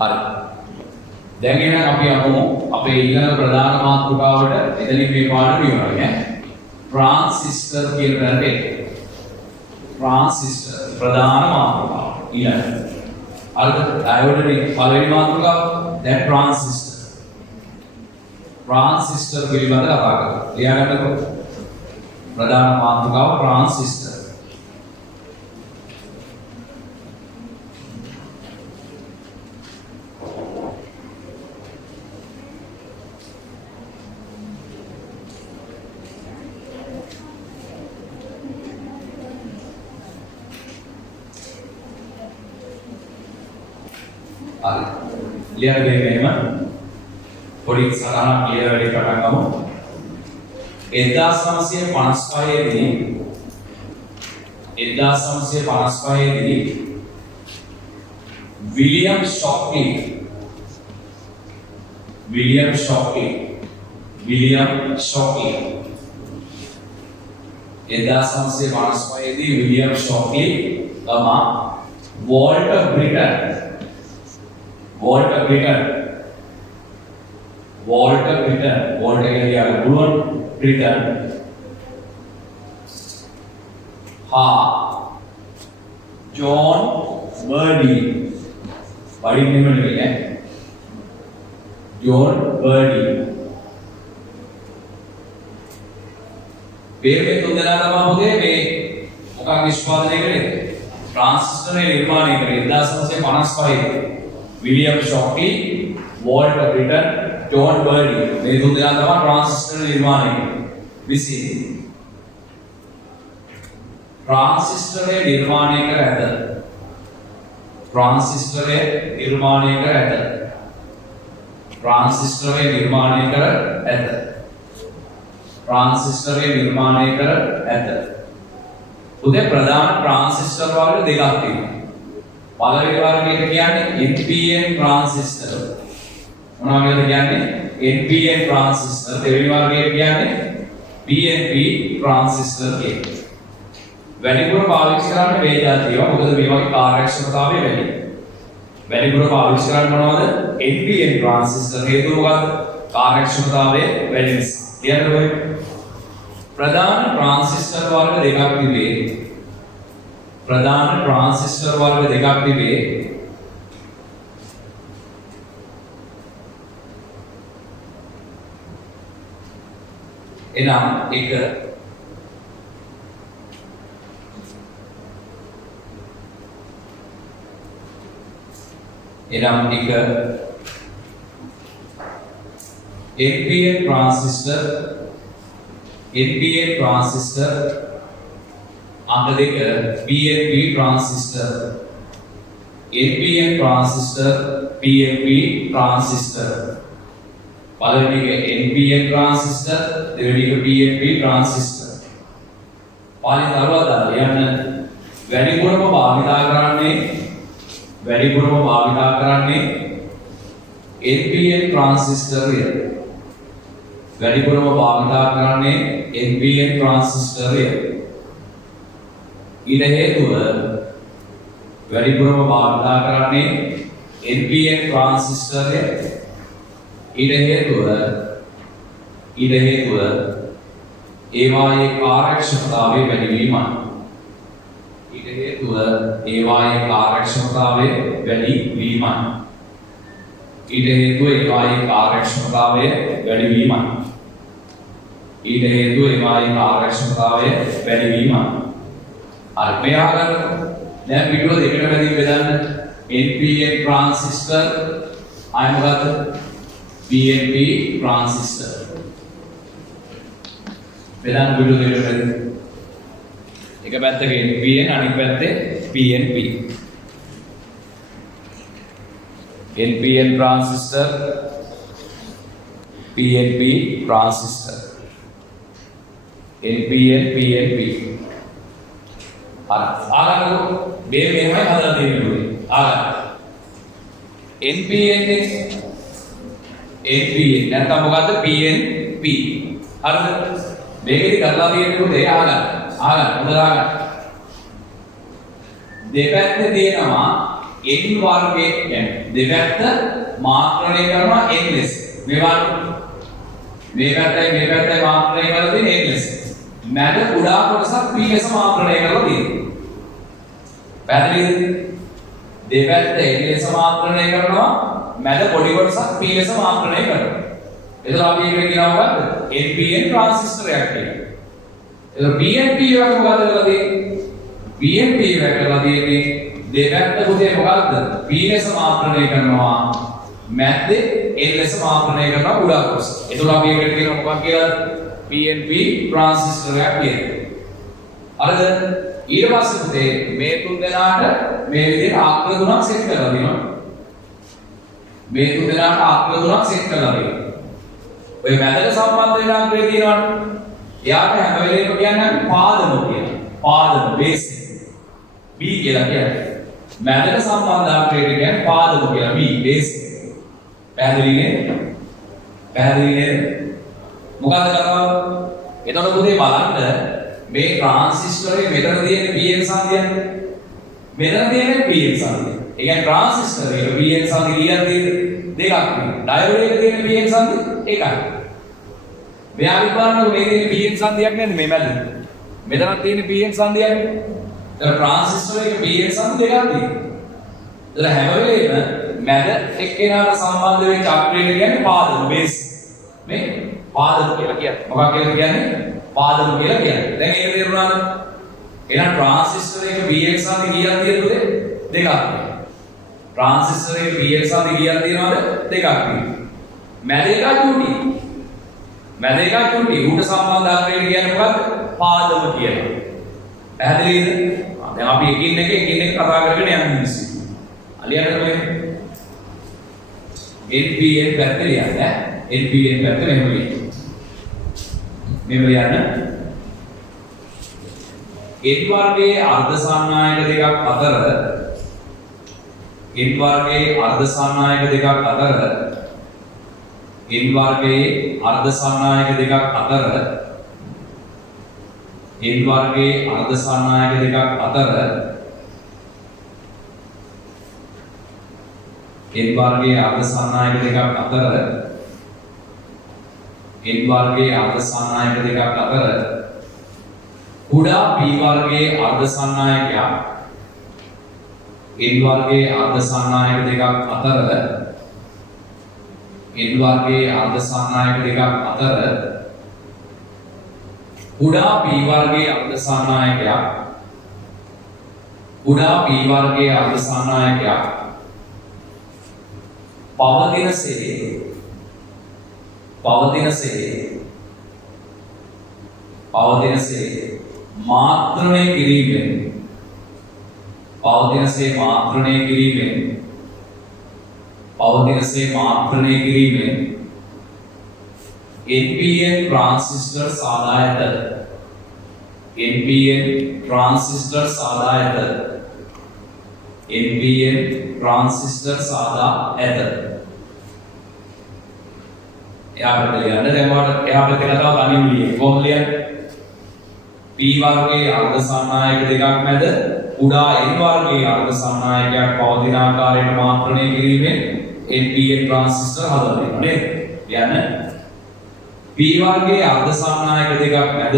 හරි. දැන් එහෙනම් අපි යමු අපේ ඊළඟ ප්‍රධාන මාතෘකාවට. එතනින් මේ පාඩම ඉවරයි ඈ. ट्रांसिस्टर කියන තැනට එන්න. ट्रांसिस्टर ප්‍රධාන මාතෘකාව. ඊළඟ. හරිද? ඩයෝඩ් එකේ පළවෙනි මාතෘකාව දැන් ट्रांसिस्टर. ट्रांसिस्टर පිළිබඳව කතා කරමු. ලියාගන්නකො. प्रधान मातृकाव ट्रांसिस्टर. लिया गए में थोड़ी सराहना क्लियर रेडी पढ़ा करो 1955 දී 1955 දී विलियम शॉकली 1955 දී विलियम शॉकली तमा वॉल्टर ब्रिटन के लिए बुलवन ब्रिटन हाँ जॉन बर्डी नेम है जॉन बर्डी पेर में तुम देना था मुझे मैं मुका निष्पादन करे ट्रांसिस्टर ने निर्माण करे 1955 William Shockley Walter Brattain John Bardeen මේ තුන් දෙනා තමයි ट्रांसिस्टर නිර්මාණය කළේ. විසින් ट्रांसिस्टर නිර්මාණය කර ඇත. ट्रांसिस्टर නිර්මාණය කර ඇත. ट्रांसिस्टर නිර්මාණය කර ඇත. ट्रांसिस्टर නිර්මාණය කර ඇත. උදේ ප්‍රධාන ट्रांसिस्टर වර්ග දෙකක් තියෙනවා. පළවෙනි වර්ගයට කියන්නේ NPN ट्रांसिस्टर. මොනවද කියන්නේ NPN ट्रांसिस्टर. දෙවෙනි වර්ගයට කියන්නේ PNP ट्रांसिस्टर කියන්නේ. වැඩිපුර පාවිච්චි කරන්නේ මේ જાතියව. මොකද මේ වගේ කාර්යක්ෂමතාවය වැඩි. වැඩිපුර පාවිච්චි කරන්නේ මොනවද? NPN transistor. හේතුව මොකක්ද? කාර්යක්ෂමතාවය වැඩි නිසා. ඊළඟට ඔය ප්‍රධාන ट्रांसिस्टर වර්ග දෙකක් තිබේ. प्रधान ट्रांसिस्टर वर्ग देखा तिबे एना एक NPN ट्रांसिस्टर अंक देख PNP transistor NPN transistor PNP transistor पहले के NPN ट्रांसिस्टर देवनी के PNP ट्रांसिस्टर पाली तरवाता यानी वेडिपुरम भागिता करने NPN ट्रांसिस्टर है वेडिपुरम भागिता करने NPN ट्रांसिस्टर है ඊට හේතුව වැඩිපුරම භාවිතා කරන්නේ NPN ट्रांसिस्टर එක. ඊට හේතුව ඒවායේ කාර්යක්ෂමතාවය වැඩි වීමයි. ඊට හේතුව ඒවායේ කාර්යක්ෂමතාවය වැඩි වීමයි. ඊට හේතුව ඒවායේ කාර්යක්ෂමතාවය වැඩි වීමයි. ඊට හේතුව ඒවායේ කාර්යක්ෂමතාවය වැඩි වීමයි. और मैं अगर मैं वीडियो देखने में दी बेदान NPN ट्रांसिस्टर आई एम बात PNP ट्रांसिस्टर बेदान वीडियो देखने में एक बात है NPN अनेक बात है PNP NPN transistor PNP transistor NPN PNP आगा बे में हदा देने आगा NPN නැත්නම් මොකද්ද PNP හරිද මේකෙදි කරලා තියෙන්නේ ආගන්න හොඳට ආගන්න දෙපැත්තේ තියෙනවා n වර්ගයේ කියන්නේ දෙපැත්ත මාත්‍රණය කරනවා n ලෙස. මේ පැත්තයි මාත්‍රණය කරලා තියෙන්නේ n ලෙස. මැද කුඩා කොටසක් p ලෙස මාත්‍රණය කරලා තියෙනවා. පැහැදිලිද? දෙපැත්ත n ලෙස මාත්‍රණය කරනවා මැද පොඩි කොටසක් p ලෙස මාත්‍රණය කරනවා. එතකොට අපි ඒකට කියනවා මොකද්ද? NPN ට්‍රාන්සිස්ටරයක් කියලා. එතකොට PNP එක මොකද කරලා තියෙන්නේ? PNP එක කරලා තියෙන්නේ දෙපැත්ත පුතේ මොකද්ද? p ලෙස මාත්‍රණය කරනවා මැද්දේ n ලෙස මාත්‍රණය කරනවා කුඩා කොටස. එතකොට අපි ඒකට කියනවා මොකක්ද කියලා? PNP ට්‍රාන්සිස්ටරයක් කියලා. හරිද? ඊට පස්සේ පුතේ මේ තුන් දෙනාට මේ විදිහට ආකාර තුනක් සෙට් කරලා දෙනවා. මේ තුන් දෙනාට ආකාර තුනක් සෙට් කරලා දෙනවා. ඔය මැදට සම්බන්ධ වෙන අංගය තියෙනවනේ. එයාට හැම වෙලේම කියන්නේ පාදම කියලා. පාදම බේස් B කියලා කියන්නේ. මැදට සම්බන්ධ අංගයට කියන්නේ පාදම කියලා B බේස්. පැහැදිලි නේද? මොකක්ද කරනවා? එතකොට පුතේ බලන්න මේ ට්‍රාන්සිස්ටරේ මෙතන තියෙන PN සංඛ්‍යයනේ. මෙතන තියෙන PN සංඛ්‍යය. ඒ කියන්නේ ට්‍රාන්සිස්ටරේ PN සංඛ්‍ය කීයක් තියෙද? දෙකක් තියෙනවා. ඩයෝඩ් එකේ තියෙන PN සංඛ්‍ය එකයි. මෙයා විපාරණක මේ තියෙන PN සංඛ්‍යයක් නේද මේ මැද? මෙතනක් තියෙන PN සංඛ්‍යයක්. ඒතර ට්‍රාන්සිස්ටරේ PN සංඛ්‍ය දෙකක් තියෙනවා. ඒතර හැම වෙලේම මැද එක්කෙනාට සම්බන්ධ වෙච්ච අග්‍රයට කියන්නේ පාදම බේස්. මේ පාදම කියලා කියන්නේ. මොකක් කියලා කියන්නේ? පාදම කියලා කියන්නේ. දැන් ඒක තේරුණාද? එහෙනම් ට්‍රාන්සිස්ටර් එක Vx සංඛ්‍ය කීයක් තියෙනවද? දෙකක් තියෙනවා. ට්‍රාන්සිස්ටර් එක Vx සංඛ්‍ය කීයක් තියෙනවද? දෙකක් තියෙනවා. මැද එක චූටි. ඌට සම්බන්ධ අග්‍රයට කියන්නේ මොකක්ද? පාදම කියලා. පැහැදිලිද? දැන් අපි එකින් එක කතා කරගෙන යන්න මිනිස්සු. අලියට මේ NPN පැත්තේ ලියන්න. NPN පැත්ත මෙහෙම ලියන්න. n වර්ගයේ අර්ධ සාන්නායක දෙකක් අතර n වර්ගයේ අර්ධ සාන්නායක දෙකක් අතර n වර්ගයේ අර්ධ සාන්නායක දෙකක් අතර n වර්ගයේ අර්ධ සාන්නායක දෙකක් අතර n වර්ගයේ අර්ධ සාන්නායක දෙකක් අතර n වර්ගයේ අර්ධ සාන්නායක දෙකක් අතර කුඩා p වර්ගයේ අර්ධ සාන්නායකයක් n වර්ගයේ අර්ධ සාන්නායක දෙකක් අතර n වර්ගයේ අර්ධ සාන්නායක දෙකක් අතර කුඩා p වර්ගයේ අර්ධ සාන්නායකයක් කුඩා p වර්ගයේ අර්ධ සාන්නායකයක් පවතිනසේ මාත්‍රණය කිරීමෙන් NPN ट्रांजिस्टर साधा ඇත. NPN ट्रांजिस्टर साधा ඇත. NPN ट्रांजिस्टर साधा ඇත. එයාට ලියන්න දැන් වාට එහා පැත්තේ කතාව තනියම ලියන්න. කොහොමද ලියන්නේ? P වර්ගයේ අර්ධ සාන්නායක දෙකක් මැද කුඩා n වර්ගයේ අර්ධ සාන්නායකයක් පවතින ආකාරයට මාත්‍රණය කිරීමෙන් NPN ट्रांजिस्टर හදලා දෙනවා නේද? කියන්නේ P වර්ගයේ අර්ධ සාන්නායක දෙකක් මැද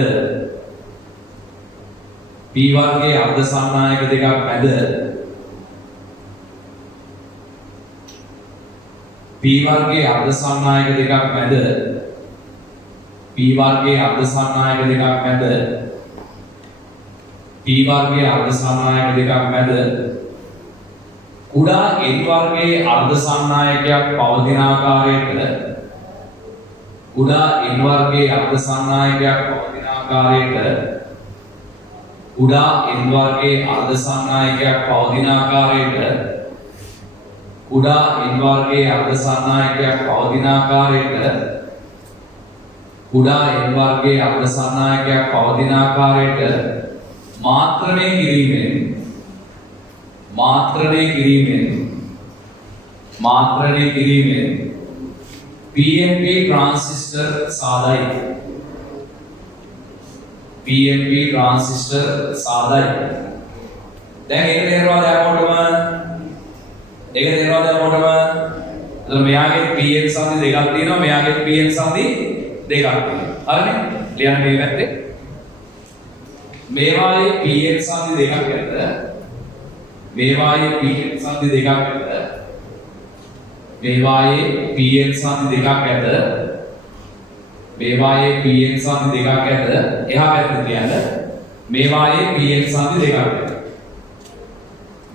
P වර්ගයේ අර්ධ සාන්නායක දෙකක් මැද P වර්ගයේ අර්ධ සාන්නායක දෙකක් මැද P වර්ගයේ අර්ධ සාන්නායක දෙකක් මැද P වර්ගයේ අර්ධ සාන්නායක දෙකක් මැද කුඩා n වර්ගයේ අර්ධ සාන්නායකයක් පවතින ආකාරයට කුඩා n වර්ගයේ අර්ධ සාන්නායකයක් පවතින ආකාරයට කුඩා n වර්ගයේ අර්ධ සාන්නායකයක් පවතින ආකාරයට කුඩා n වර්ගයේ අර්ධ සාන්නායකයක් පවතින ආකාරයට කුඩා n වර්ගයේ අර්ධ සාන්නායකයක් පවතින ආකාරයට මාත්‍රණය කිරීමෙන් PNP ट्रांजिस्टर साधाයි. PNP ट्रांजिस्टर साधाයි. දැන් ඒක තේරෙනවද අපෝටම? ඒක තේරෙනවද මොකටම? එතකොට මෙයාගේ pn සංදි දෙකක් තියෙනවා මෙයාගේ pn සංදි දෙකක් තියෙනවා. හරිනේ? ලියන්න මේ පැත්තේ. මේවායේ pn සංදි දෙකක් ඇත. මේවායේ pn සංදි දෙකක් ඇත. මේවායේ pn සංදි දෙකක් ඇත. මේවායේ pn සංදි දෙකක් ඇත. එහා පැත්තට තියන්න. මේවායේ pn සංදි දෙකක් ඇත.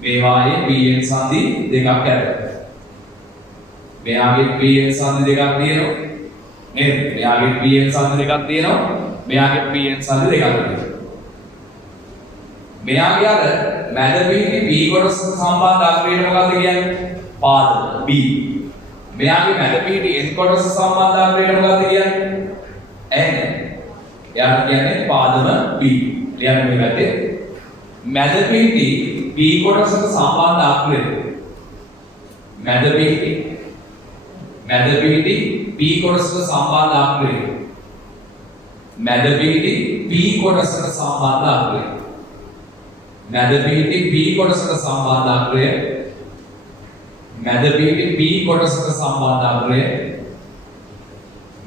මේවායේ pn සංදි දෙකක් ඇත. මෙයාගේ pn සංදි දෙකක් තියෙනවා. නේද? මෙයාගේ pn සංදි දෙකක් තියෙනවා. මෙයාගේ pn සංදි දෙකක් තියෙනවා. මෙයාගේ අර මැද පිහිටි b කොටස සම්බන්ධ අග්‍රයට මොකක්ද කියන්නේ? පාදම b. මෙයාගේ මැද පිහිටි n කොටස සම්බන්ධ අග්‍රයට මොකක්ද කියන්නේ? n. එයාට කියන්නේ පාදම b. ලියන්න මේ පැත්තේ. මැද පිහිටි b කොටසට සම්බන්ධ අග්‍රය. මැද පිහිටි p කොටසට සම්බන්ධ අග්‍රය. මැද පිහිටි p කොටසට සම්බන්ධ අග්‍රය. මැද පිහිටි p කොටසට සම්බන්ධ අග්‍රය. මැද පිහිටි p කොටසට සම්බන්ධ අග්‍රය.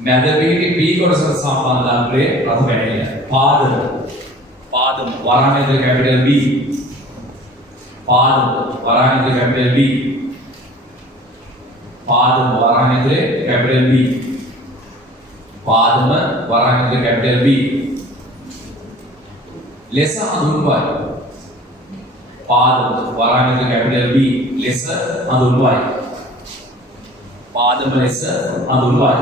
මැද පිහිටි p කොටසට සම්බන්ධ අග්‍රය රතු පැහැදිලි. පාදම වරාණික කැපිටල් B. පාදම වරාණික කැපිටල් B. පාදම වරාණික කැපිටල් B. පාදම වරාණික කැපිටල් B. ලෙස හඳුන්වයි. පාදම වරාණික කැපිටල් B ලෙස හඳුන්වයි. පාදම ලෙස හඳුන්වයි.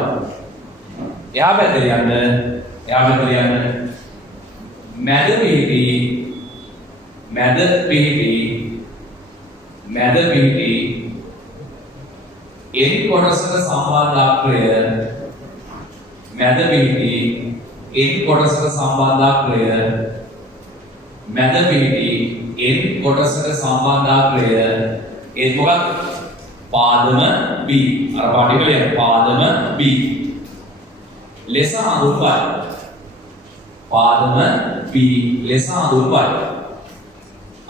එහා පැත්තට යන්න. මැද පිහිටි n කොටසට සම්බන්ධ අග්‍රය. මැද පිහිටි n කොටසට සම්බන්ධ අග්‍රය. මැද පිහිටි n කොටසට සම්බන්ධ අග්‍රය. ඒ මොකක්ද? පාදම b. අර පාටිකල යන පාදම b. ලෙස හඳුන්වයි. පාදම b ලෙස හඳුන්වයි.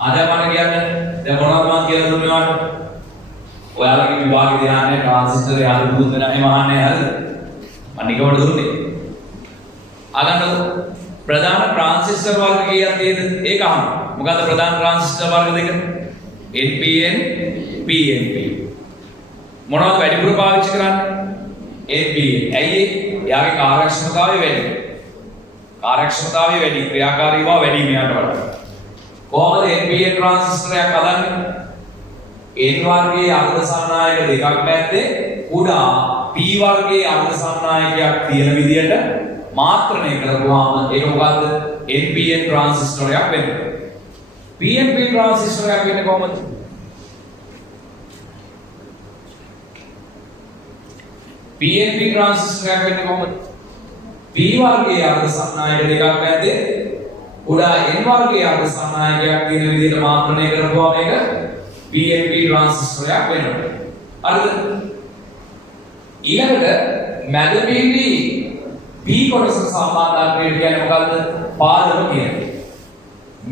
ආද මම කියන්නේ දැන් මොනවද මම කියලා දුන්නේ වාට? ඔයාලගේ විභාගෙ ධ්‍යානයේ ට්‍රාන්සිස්ටර් යාළු දුන්න නැහැ මහන්නේ හරිද? මම නිකමට දුන්නේ. ආගන්නකො ප්‍රධාන ට්‍රාන්සිස්ටර් වර්ග කීයක් තියෙද? ඒක අහන්න. මොකද්ද ප්‍රධාන ට්‍රාන්සිස්ටර් වර්ග දෙක? NPN PNP. මොනවද වැඩිපුර පාවිච්චි කරන්නේ? NPN. ඇයි ඒ? එයාගේ කාර්යක්ෂමතාවය වැඩි. කාර්යක්ෂමතාවය වැඩි, ක්‍රියාකාරීව වැඩි මෙයාට වඩා. කොහොමද NPN ට්‍රාන්සිස්ටරයක් හදන්නේ? N වර්ගයේ අර්ධ සන්නායක දෙකක් මැද්දේ කුඩා P වර්ගයේ අර්ධ සන්නායකයක් තියෙන විදිහට මාත්‍රණය කරපුවාම ඒක මොකද්ද? NPN ට්‍රාන්සිස්ටරයක් වෙන්නේ. PNP ට්‍රාන්සිස්ටරයක් වෙන්නේ කොහොමද? PNP ට්‍රාන්සිස්ටරයක් වෙන්නේ කොහොමද? P වර්ගයේ අර්ධ සන්නායක දෙකක් මැද්දේ කුඩා N වර්ගයේ අර්ධ සන්නායකයක් තියෙන විදිහට මාත්‍රණය කරපුවාම මේක PNP ට්‍රාන්සිස්ටරයක් වෙනවා. හරිද? ඊළඟට මැද පිහිටි P කොටසට සම්බන්ධ අග්‍රයට කියන්නේ මොකද්ද? පාදම කියන්නේ.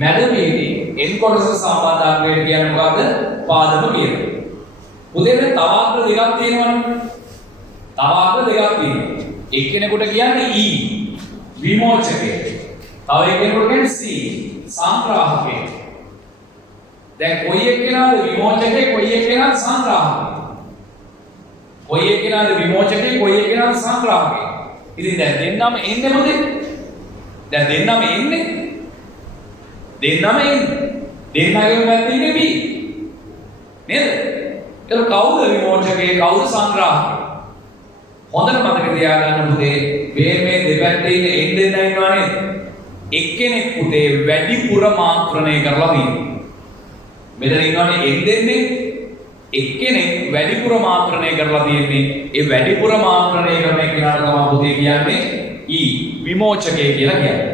මැද පිහිටි N කොටසට සම්බන්ධ අග්‍රයට කියන්නේ මොකද්ද? පාදම කියන්නේ. පුතේ දැන් තව අග්‍ර දෙකක් තියෙනවනේ. තව අග්‍ර දෙකක් තියෙනවා. එක්කෙනෙකුට කියන්නේ E විමෝචකය. තව එක්කෙනෙකුට කියන්නේ C සංග්‍රාහකය. දැන් කොයි එක්කෙනාද විමෝචකේ කොයි එක්කෙනාද සංග්‍රාහකේ? කොයි එක්කෙනාද විමෝචකේ කොයි එක්කෙනාද සංග්‍රාහකේ? ඉතින් දැන් දෙන්නම එන්නේ මොකද? දැන් දෙන්නම එන්නේ. දෙන්නගෙම පැත්තේ ඉන්නේ B. නේද? ඒක කවුද විමෝචකේ කවුද සංග්‍රාහකේ? හොඳට මතක තියාගන්න පුතේ මේ දෙපැත්තේ ඉන්න n දෙන්නා ඉන්නවා නේද? එක්කෙනෙක් පුතේ වැඩිපුර මාත්‍රණය කරලා තියෙනවා. මෙතන ඉන්නවනේ n දෙන්නේ එක්කෙනෙක් වැඩිපුර මාත්‍රණය කරලා තියෙන්නේ. ඒ වැඩිපුර මාත්‍රණය කරන එක්කෙනාට තමයි පුතේ කියන්නේ E විමෝචකය කියලා කියන්නේ.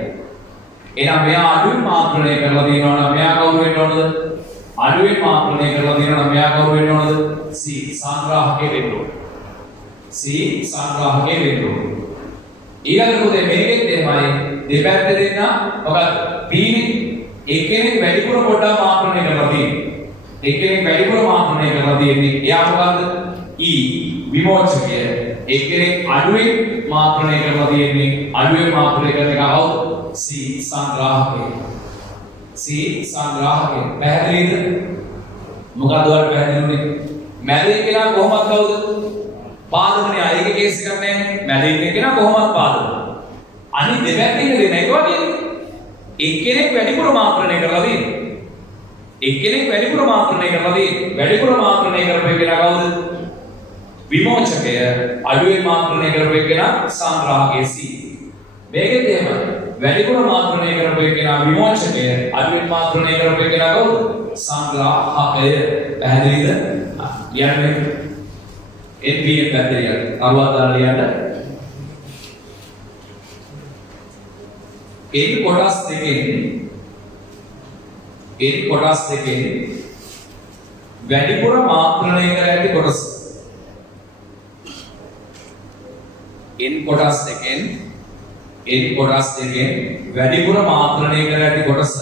එහෙනම් මෙයා අඩුවෙන් මාත්‍රණය කරලා තියෙනවා නම් මෙයා කවුරු වෙන්න ඕනද? අඩුවෙන් මාත්‍රණය කරලා තියෙනවා නම් මෙයා කවුරු වෙන්න ඕනද? C සංග්‍රාහකයෙ වෙන්න ඕන. C සංග්‍රාහකයෙ වෙන්න ඕන. ඊළඟට පුතේ මේකෙත් එහෙමයි දෙපැත්තේ දෙන්න මොකද? P නේ එක්කෙනෙක් වැඩිපුර පොඩ්ඩක් මාත්‍රණය කරලා තියෙනවා. එක්කෙනෙක් වැඩිපුර මාත්‍රණය කරලා තියෙන්නේ. එයා මොකද්ද? E විමෝචකය. එක්කෙනෙක් අඩුවෙන් මාත්‍රණය කරලා තියෙන්නේ. අඩුවෙන් මාත්‍රණය කරන එක කවුද? C සංග්‍රාහකය. C සංග්‍රාහකය. පැහැදිලිද? මොකද්ද ඔයාලට පැහැදිලිුනේ? මැද ඉන්නා කොහොමද කවුද? පාදකනේ. අයගේ කේස් එකක් නැහැ. මැද ඉන්න කෙනා කොහොමද පාදක? අනිත් දෙපැත්තේ ඉන්න දෙන එක වගේ. එක්කෙනෙක් වැඩිපුර මාත්‍රණය කරලා තියෙන්නේ. එක්කෙනෙක් වැඩිපුර මාත්‍රණය කරලා තියෙන්නේ. වැඩිපුර මාත්‍රණය කරපු කෙනා කවුද? විමෝචකය. අඩුවෙන් මාත්‍රණය කරපු කෙනා සංග්‍රාහකය C. මේකෙත් එහෙමයි. වැඩිපුර මාත්‍රණය කරපු කෙනා විමෝචකය. අඩුවෙන් මාත්‍රණය කරපු කෙනා කවුද? සංග්‍රාහකය. පැහැදිලිද? ලියන්න. NPN පැත්තේ ලියන්න. අරුවත් දාලා ලියන්න. ඒ කොටස් දෙකෙන් වැඩිපුර මාත්‍රණය කර ඇති කොටස. n කොටස් දෙකෙන් වැඩිපුර මාත්‍රණය කර ඇති කොටස.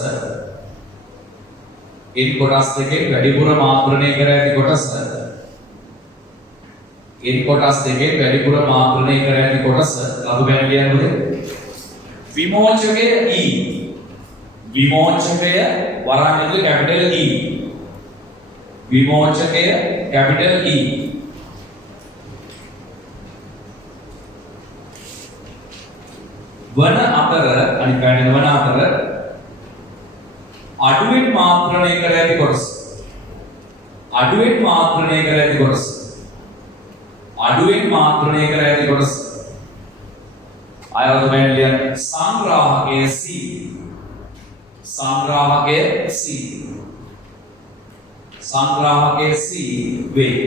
n කොටස් දෙකෙන් වැඩිපුර මාත්‍රණය කර ඇති කොටස. n කොටස් දෙකෙන් වැඩිපුර මාත්‍රණය කර ඇති කොටස. ලබු ගැන කියන්නද? විමෝචකය E. විමෝචකය වරන් ඇතුලේ කැපිටල් E. විමෝචකය කැපිටල් E. වන අතර අනිත් පැත්තේ වන අතර අඩුවෙන් මාත්‍රණය කර ඇති කොටස. අඩුවෙන් මාත්‍රණය කර ඇති කොටස. අඩුවෙන් මාත්‍රණය කර ඇති කොටස. ආයතන මෙලියන් සංග්‍රාහකය C. සංග්‍රාහකය C. සංග්‍රාහකය C වේ.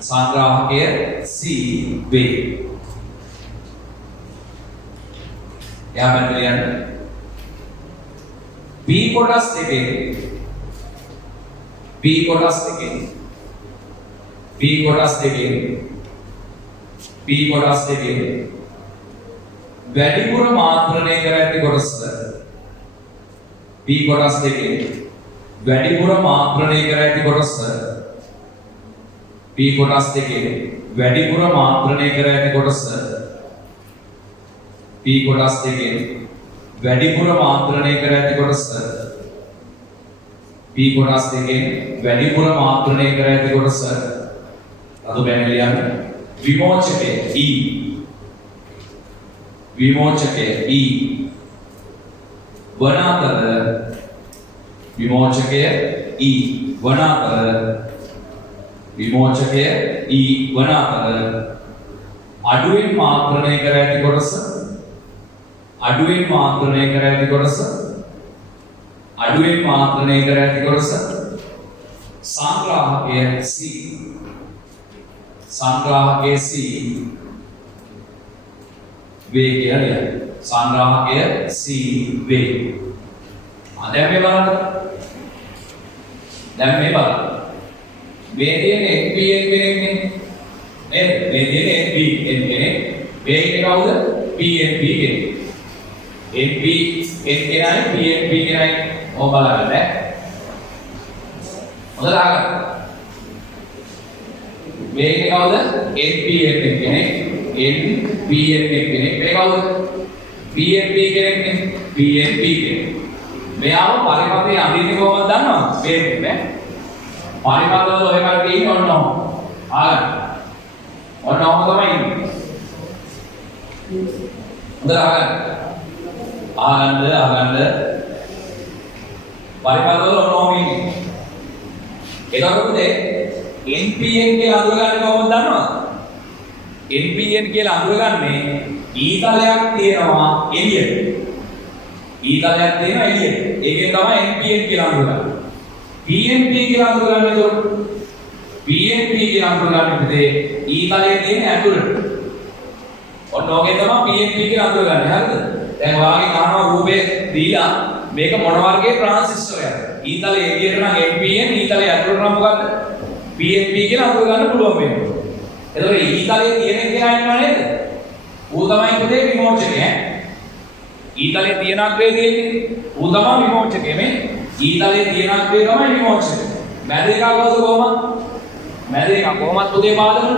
සංග්‍රාහකය C වේ. යා මෙලියන් P කොටස් දෙකේ වැඩිපුර මාත්‍රණය කර ඇති කොටස. P කොටස් දෙකේ වැඩිපුර මාත්‍රණය කර ඇති කොටස. P කොටස් දෙකේ වැඩිපුර මාත්‍රණය කර ඇති කොටස. P කොටස් දෙකේ වැඩිපුර මාත්‍රණය කර ඇති කොටස. P කොටස් දෙකේ වැඩිපුර මාත්‍රණය කර ඇති කොටස. අද බැලුවා විමෝචකය E. විමෝචකය E. වන අතර විමෝචකය E. වන අතර විමෝචකය E. වන අතර අඩුවෙන් මාත්‍රණය කර ඇති කොටස. අඩුවෙන් මාත්‍රණය කර ඇති කොටස. අඩුවෙන් මාත්‍රණය කර ඇති කොටස. සංග්‍රාහකය C. සංග්‍රාහකය C වේ කියලා. සංග්‍රාහකය C වේ. දැන් මේ බලන්න. මේ තියෙන NPN කෙනෙක් නේ. නේද? මේ තියෙන NPN කෙනෙක්. මේ ඉන්නේ කවුද? PNP කෙනෙක්. NP N කෙනයි PNP කෙනයි ඕක බලන්න ඈ. හොඳට අහගන්න. මේ ඉන්නේ කවුද? NPN කෙනෙක්. NPN කෙනෙක්. මේ කවුද? PNP කෙනෙක් නේ. PNP කෙනෙක්. මෙයාව පරිපතේ අඳින්නේ කොහොමද දන්නවද? මේ පරිපතවල ඔය කට්ටිය ඉන්නේ ඔන්න ඔහොම. අහගන්න. ඔන්න ඔහොම තමයි ඉන්නේ. හොඳට අහගන්න. ආනන්ද පරිපතවල ඔන්න ඔහොම ඉන්නේ. එතකොට NPN කියලා අඳුරගන්නේ කොහොමද දන්නවද? NPN කියලා අඳුරගන්නේ ඊතලයක් තියෙනවා එළියට. ඊතලයක් තියෙනවා එළියට. ඒකෙන් තමයි NPN කියලා අඳුරගන්නේ. PNP කියලා අඳුරගන්නේ එතකොට PNP කියලා අඳුරගන්නේ ඊතලයේ තියෙන ඇතුළට. ඔන්න ඕකෙන් තමයි PNP කියලා අඳුරගන්නේ. හරිද? දැන් ඔයාගේ කාරණා රූපේ දීලා මේක මොන වර්ගයේ ට්‍රාන්සිස්ටරයක්ද? ඊතලයේ එළියට නම් NPN, ඊතලයේ ඇතුළට නම් මොකක්ද? PNP කියලා අඳුරගන්න පුළුවන් වෙනවා. එතකොට ඊතලයේ තියෙන කෙනා ඉන්නව නේද? ඌ තමයි පුතේ විමෝචකය. ඊතලයේ තියෙන අග්‍රේ තියෙන්නේ ඌ තමයි විමෝචකය. මේ ඊතලේ තියෙන අක්කේ තමයි විමෝචනය. මැද එක කොහොමද? මැද එක කොහොමද පුතේ පාදවල?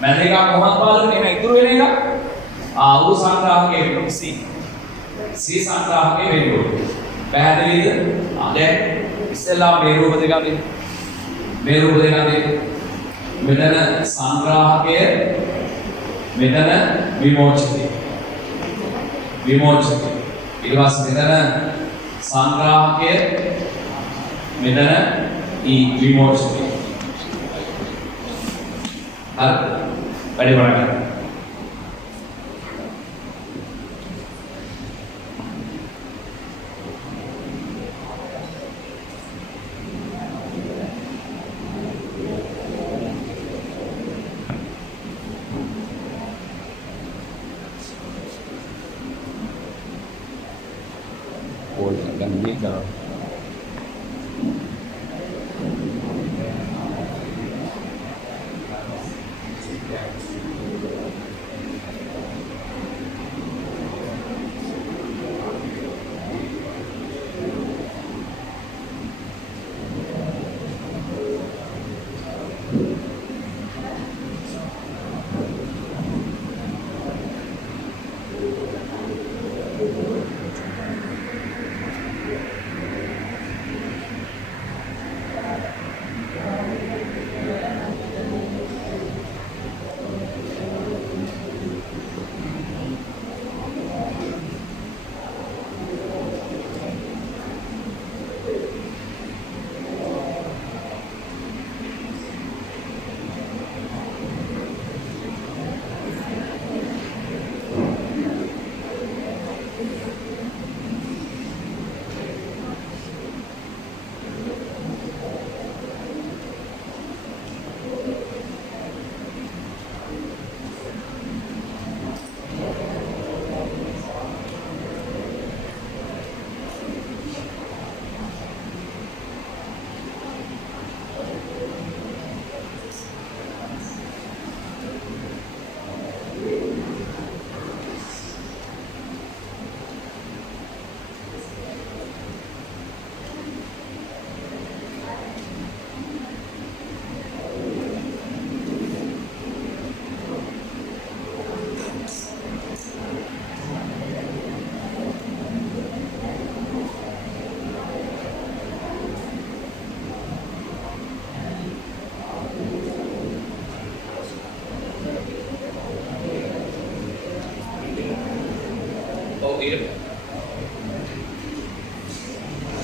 මැද එක කොහොමද පාදවල? එහෙනම් ඉතුරු වෙන එක ඌ සංග්‍රාහකයේ වෙනවා C. C සංග්‍රාහකයේ වෙනවා. පැහැදිලිද? දැන් ඉස්සෙල්ලා මේ රූප දෙක අදින්න. මේ රූප දෙක අදින්න. මෙතන සංග්‍රාහකය, මෙතන විමෝචකය. විමෝචකය. ඊට පස්සේ මෙතන සංග්‍රාහකය, මෙතන විමෝචකය. හරි? වැඩි බලන්න.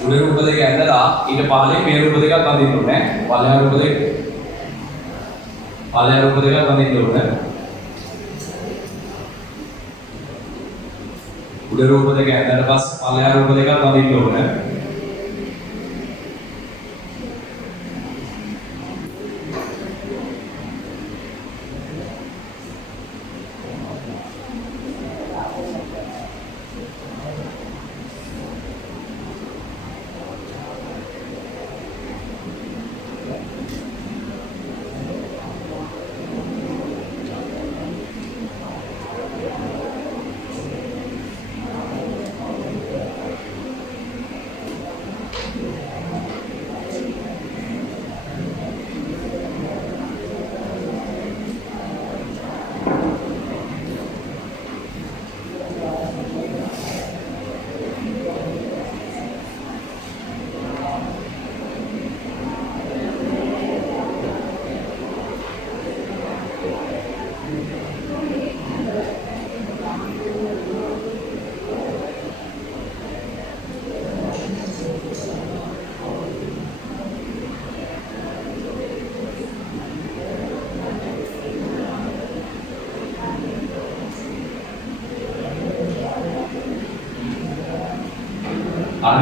උඩ රූප දෙක ඇඳලා ඊට පහළින් මේ රූප දෙකක් අඳින්න ඕනේ. පළවෙනි රූප දෙක. පළවෙනි රූප දෙකක් අඳින්න ඕනේ. උඩ රූප දෙක ඇඳලා පස්සේ පළවෙනි රූප දෙකක් අඳින්න ඕනේ.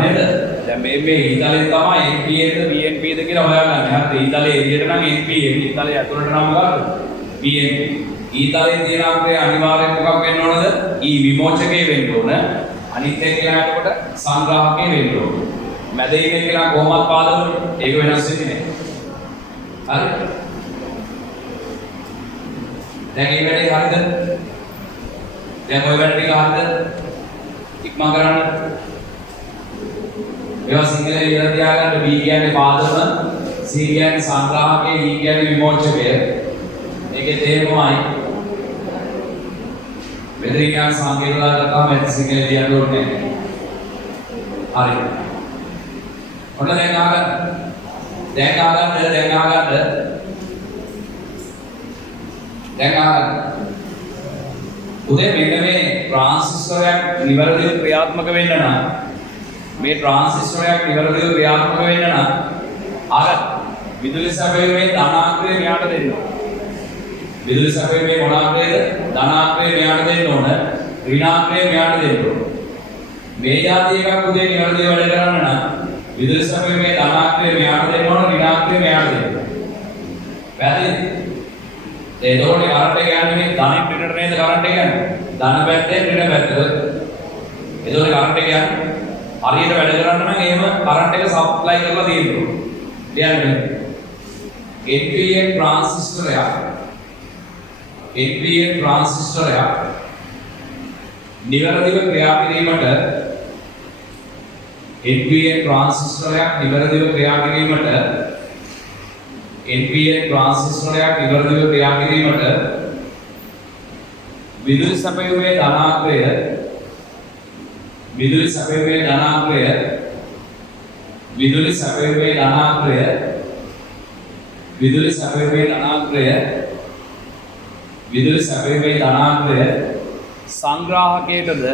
නේද? දැන් මේ ඊතලෙන් තමයි NPN ද VNP ද කියලා හොයාගන්නේ. හරිද? ඊතලේ එළියට නම් NPN, ඊතලේ ඇතුළට නම් මොකක්ද? VNP. ඊතලේ තියෙන අංකය අනිවාර්යෙන් මොකක් වෙන්න ඕනද? විමෝචකයේ වෙන්න ඕන. අනිත් එක කියනකොට සංග්‍රාහකයේ වෙන්න ඕන. මැද ඉන්න කෙනා කොහොමද පාදවලුනේ? ඒක වෙනස් වෙන්නේ නැහැ. හරි? දැන් මේ වැඩේ හරිද? දැන් ඔය වැඩ ටික හරිද? ඉක්මන් කරන්න. මේවා සිංහලේ ලියලා තියාගන්න. B කියන්නේ පාදම, C කියන්නේ සංග්‍රාහකය, E කියන්නේ විමෝචකය. මේකේ තේරුමයි මෙතන කියන සංකේතවල ගත්තාම මේක සිංහලේ ලියන්න ඕනේ නැහැ. හරි. ඔන්න දැන් ආගන්න. දැන් උදේ මෙන්න මේ ට්‍රාන්සිස්ටරයක් නිවැරදිව ක්‍රියාත්මක වෙන්න නම් අර විදුලි සැපයීමේ ධනාංකය මෙයාට දෙන්න ඕන. විදුලි සැපයීමේ මොනාංකයද? ධනාංකය මෙයාට දෙන්න ඕන. ඍණාංකය මෙයාට දෙන්න ඕන. මේ જાති එකක් උදේ නිවැරදිව වැඩ කරන්න නම් විදුලි සැපයීමේ ධනාංකය මෙයාට දෙන්න ඕන. ඍණාංකය මෙයාට දෙන්න ඕන. පැහැදිලිද? එතකොට කරන්ට් එක යන්නේ මේ ධනෙන් පිටට නේද කරන්ට් එක යන්නේ? ධන පැත්තෙන් ඍණ පැත්තට. එතකොට කරන්ට් එක යන්නේ හරියට වැඩ කරන්න නම් එහෙම කරන්ට් එක සප්ලයි කරලා තියෙන්න ඕන. ලියන්න. NPN ट्रांसिस्टरයක් නිවැරදිව ක්‍රියා කිරීමට NPN ट्रांसिस्टरයක් නිවැරදිව ක්‍රියා කිරීමට විදුලි සැපයීමේ ධනාංකය සංග්‍රාහකයටද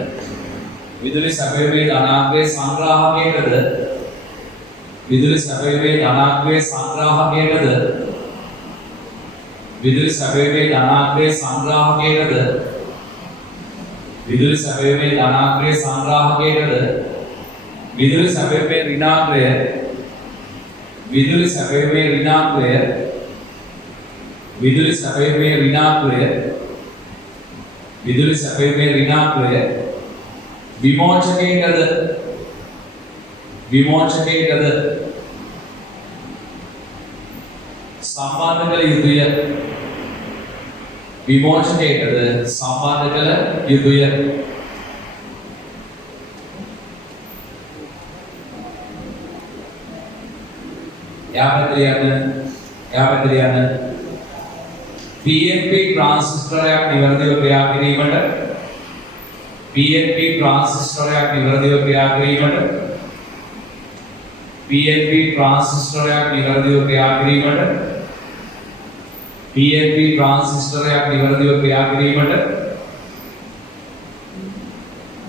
විමෝචකයටද සම්බන්ධ කළ යුතුය. PNP ट्रांसिस्टरයක් නිවැරදිව ක්‍රියා කිරීමට PNP ट्रांसिस्टरයක් නිවැරදිව ක්‍රියා කිරීමට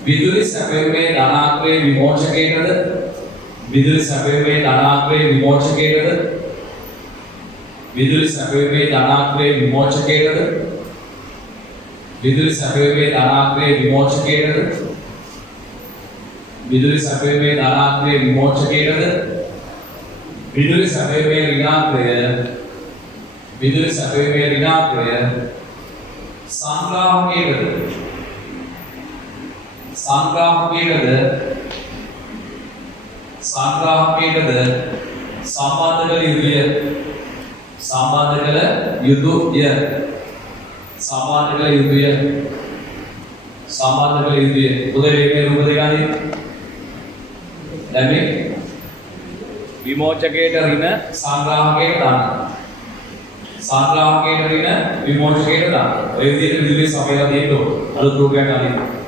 විදුලි සැපයීමේ ධනාංකයේ විමෝචකයටද විදුලි සැපයීමේ ධනාංකයේ ඍණාංකය සංග්‍රාහකයටද සම්බන්ධ කළ යුතුය. උදේ මේ රූප දෙක අදින්න. දැන් මේ විමෝචකයට ඍණ සංග්‍රාහකයට දාන්න. විමෝචකයට දාන්න. ඔය විදිහට විදුලිය සපයලා දෙන්න ඕන. අලුත් රූපයක් අදින්න.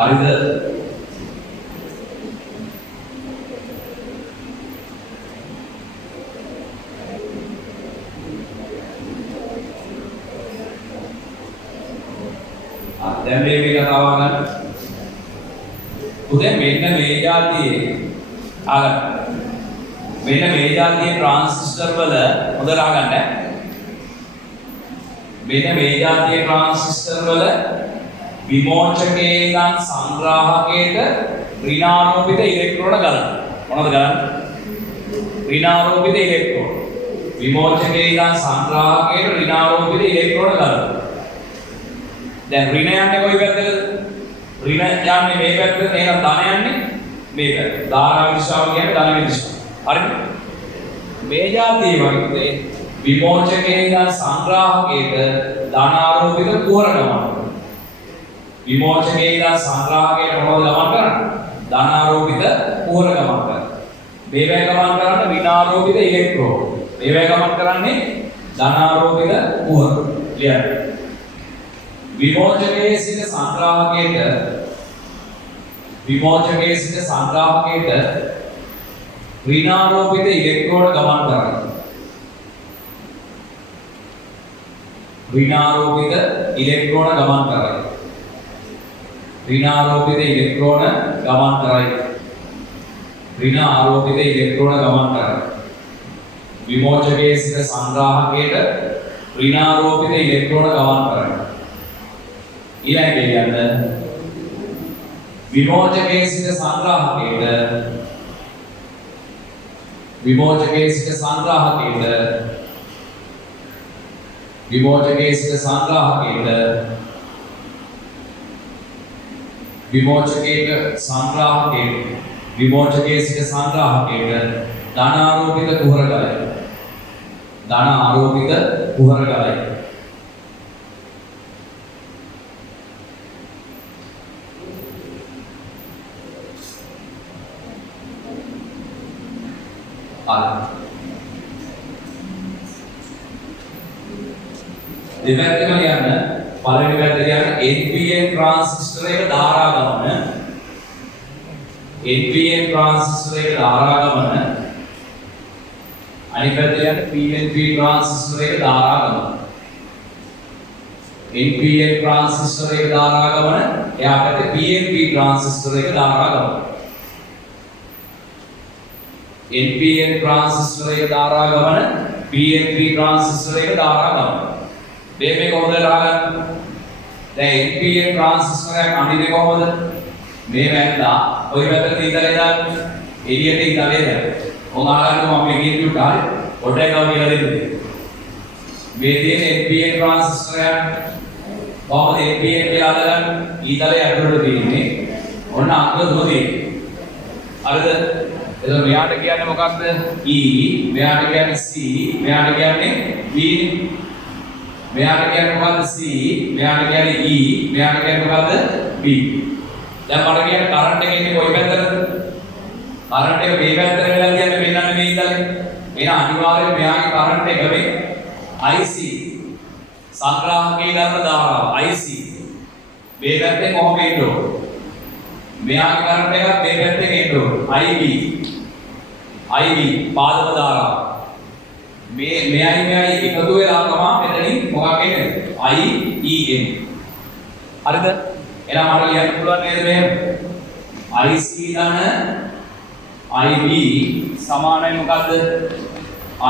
හරිද? ලවා ගන්න. උදේ මෙන්න මේ જાතියේ ආගන්න. මෙන්න මේ જાතියේ ට්‍රාන්සිස්ටර් වල හොඳට අහගන්න. මෙන්න මේ જાතියේ ට්‍රාන්සිස්ටර් වල විමෝචකයේ ඉඳන් සංග්‍රාහකයට ඍණාරෝපිත ඉලෙක්ට්‍රෝන ගලන. මොනවද ගලන්නේ? ඍණාරෝපිත ඉලෙක්ට්‍රෝන. විමෝචකයේ ඉඳන් සංග්‍රාහකයට ඍණාරෝපිත ඉලෙක්ට්‍රෝන ගලන. දැන් ඍණ යන්නේ කොයි පැත්තටද? ඍණ යන්නේ මේ පැත්තට, එහෙනම් ධන යන්නේ මේ පැත්තට. ධාරා විදිශාව කියන්නේ ධන විදිශාව. හරිද? මේ જાතියේ වගේ විමෝචකයේ ඉඳන් සංග්‍රාහකයට ධනාරෝපිත කුහර ගමන. විමෝචකයේ ඉඳන් සංග්‍රාහකයට මොනවද ගමන් කරන්නේ? ධනාරෝපිත කුහර ගමන් කරන්නේ. මේවැය ගමන් කරන්නේ ඍණාරෝපිත ඉලෙක්ට්‍රෝන. මේවැය ගමන් කරන්නේ ධනාරෝපිත කුහර. ක්ලියර්? විමෝචකයේ සිට සංග්‍රාහකයට ඍණාරෝපිත ඉලෙක්ට්‍රෝන ගමන් කරන්නේ. ඍණාරෝපිත ඉලෙක්ට්‍රෝන ගමන් කරයි. ඍණාරෝපිත ඉලෙක්ට්‍රෝන ගමන් කරයි. ඍණාරෝපිත ඉලෙක්ට්‍රෝන ගමන් කරයි. විමෝචකයේ සිට සංග්‍රාහකයට ඍණාරෝපිත ඉලෙක්ට්‍රෝන ගමන් කරයි. ඊළඟට කියන්නේ විමෝචකයේ සිට සංග්‍රාහකයට විමෝචකයේ සිට සංග්‍රාහකයට ධනාරෝපිත කුහර ගලයි. ධනාරෝපිත කුහර ගලයි. දෙපැත්තම යන පළවෙනි පැත්තට යන NPN ට්‍රාන්සිස්ටර් එක ධාරා ගමන NPN ට්‍රාන්සිස්ටර් එක ධාරා ගමන අනිත් පැත්තට යන PNP ට්‍රාන්සිස්ටර් එක ධාරා ගමන NPN ට්‍රාන්සිස්ටර් එක ධාරා ගමන එයා පැත්තේ PNP ට්‍රාන්සිස්ටර් එක ධාරා ගමන NPN ට්‍රාන්සිස්ටර් එක ධාරා ගමන PNP ට්‍රාන්සිස්ටර් එක ධාරා ගමන මේක කොහොමද ලාගන්න? දැන් NPN ට්‍රාන්සිස්ටර් එක අඳින්නේ කොහොමද? මේ වැන්දා ඔය පැත්තට ඉඳලා දාන්නේ. එළියට ඉඳලා දාන්නේ. ඔයාලට මම මේකේ කිව්වට හරි. පොඩ්ඩක් ගාව කියලා දෙන්න. මේ තියෙන NPN ට්‍රාන්සිස්ටර් එක කොහොමද NPN කියලා අල්ලගන්නේ? ඊතලයේ ඇතුළට තියෙන්නේ. ඔන්න අංක තුන තියෙන්නේ. හරිද? එතකොට මෙයාට කියන්නේ මොකක්ද? E, මෙයාට කියන්නේ C, මෙයාට කියන්නේ B. මෙයාට කියන්නේ මොකද්ද? C, මෙයාට කියන්නේ E, මෙයාට කියන්නේ මොකද්ද? B. දැන් මට කියන්නේ කරන්ට් එක එන්නේ කොයි පැත්තටද? කරන්ට් එක මේ පැත්තට වෙලා කියන්නේ මෙන්නන්නේ මේ ඉඳලා. එහෙනම් අනිවාර්යයෙන් මෙයාගේ කරන්ට් එක මේ IC සංග්‍රාහකයේ ගන්න ධාරාව IC මේ පැත්තෙන් කොහොම එන්න ඕන? මෙයාගේ කරන්ට් එකත් මේ පැත්තෙන් එන්න ඕන. IB පාදක ධාරාව මෙයයි එකතු වෙලා තමයි මෙතනින් මොකක් එන්නේ? IEN. හරිද? එහෙනම් මට ලියන්න පුළුවන් නේද මෙහෙම? IC ධන IB සමානයි මොකද්ද?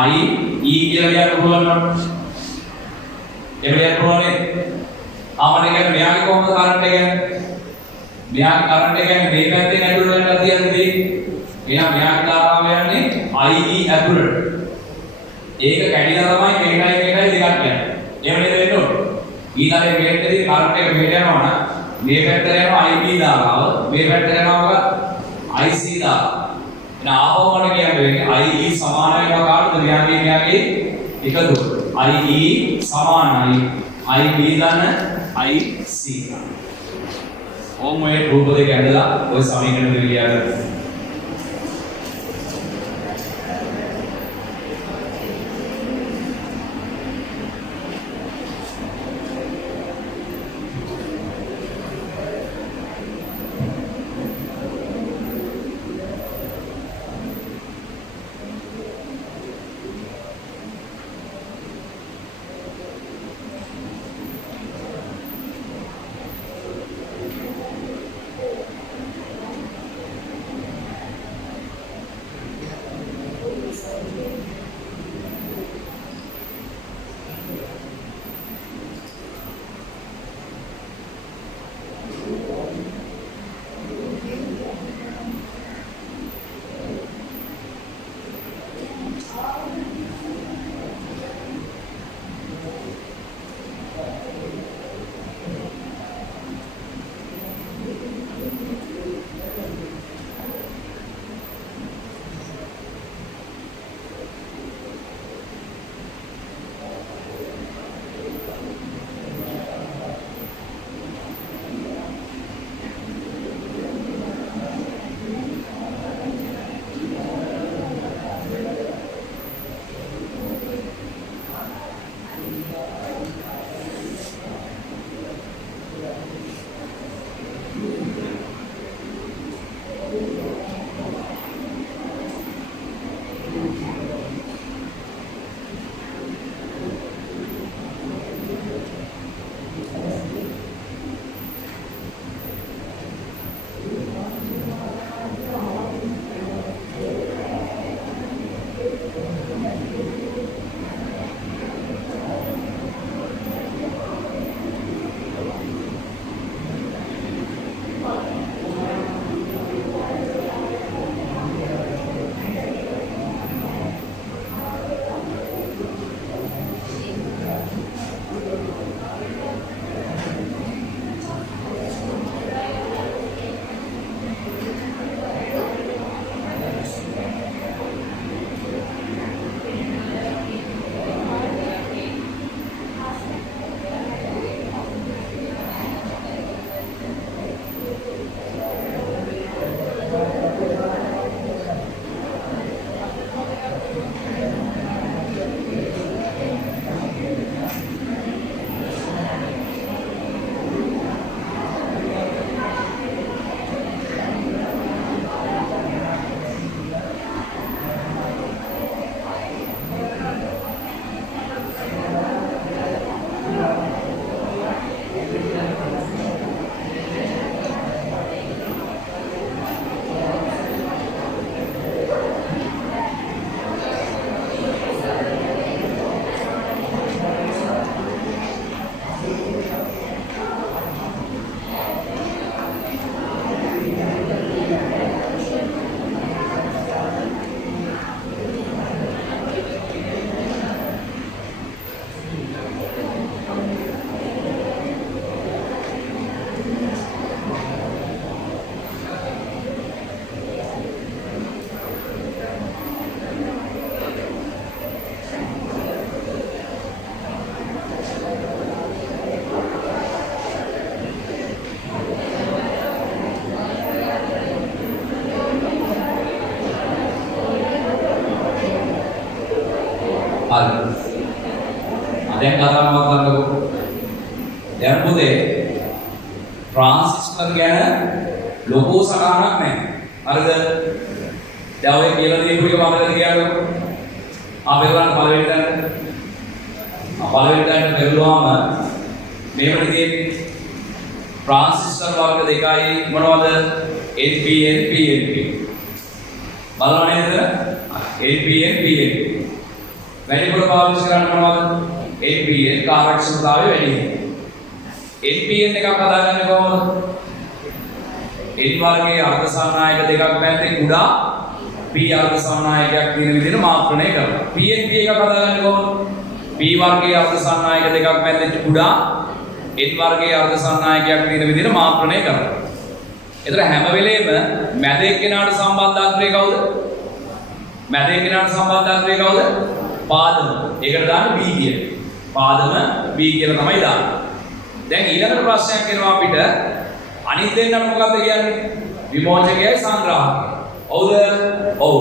IE කියලා ලියන්න පුළුවන් නේද? එහෙම ලියන්න පුළුවන් නේද? ආමඩ කියන්නේ මෙයාගේ කොහොමද කරන්ට් එක යන්නේ? මෙයාගේ කරන්ට් එක යන්නේ මේ පැත්තෙන් ඇතුළට වෙනවා කියන්නේ. එහෙනම් මෙයාගේ ධාරාව යන්නේ IE ඇතුළට. ඒක කැඩිලා තමයි මේකයි දෙකක් යන්නේ. එහෙම නේද වෙන්න ඕන. ඊළඟේ මේකේදී කරන්ට් එක මෙහෙට යනවා නම් මේ පැත්තට යනවා IB ධාරාව, මේ පැත්තට යනවා IC ධාරාව. එහෙනම් ආපහු මට කියන්න වෙන්නේ IE සමානයි කාටද? මෙයාගේ එකතු. IE සමානයි IB ධන IC ධන. ඕම මේ රූප දෙක ඇදලා ඔය සමීකරණ දෙක ලියන්න. හරි. දැන් කතාවක් ගන්නකො. දැන් පුතේ ට්‍රාන්සිස්ටර් ගැන ලොකු සටහනක් නැහැ. හරිද? දැන් ඔය කියලා දීපු එක මමද කියන්නකො. අපි බලන්න පළවෙනි දැන්. පළවෙනි දැන් පෙරළුවාම මේවට තියෙන්නේ ට්‍රාන්සිස්ටර් වර්ග දෙකයි මොනවද? NPN PNP. බලන්න නේද? NPN PNP. වැඩිපුර පාවිච්චි කරන්නේ මොනවද? NPN කාර්යක්ෂමතාවය වැඩි. NPN එකක් හදාගන්නේ කොහොමද? N වර්ගයේ අර්ධ සාමාන්‍යක දෙකක් මැද්දේ කුඩා P අර්ධ සාමාන්‍යකයක් තියෙන විදිහට මාත්‍රණය කරනවා. PNP එකක් හදාගන්නේ කොහොමද? P වර්ගයේ අර්ධ සාමාන්‍යක දෙකක් මැද්දේ කුඩා N වර්ගයේ අර්ධ සාමාන්‍යකයක් තියෙන විදිහට මාත්‍රණය කරනවා. ඒතර හැම වෙලේම මැද එක්කෙනාට සම්බන්ධාන්තරය කවුද? මැද එක්කෙනාට සම්බන්ධාන්තරය කවුද? පාදම. ඒකට දාන්නේ B කියලා. පාදම B කියලා තමයි දාන්නේ. දැන් ඊළඟ ප්‍රශ්නයක් එනවා අපිට අනිත් දෙන්නට මොකක්ද කියන්නේ? විමෝචකයයි සංග්‍රාහකයයි. ඔව්ද? ඔව්.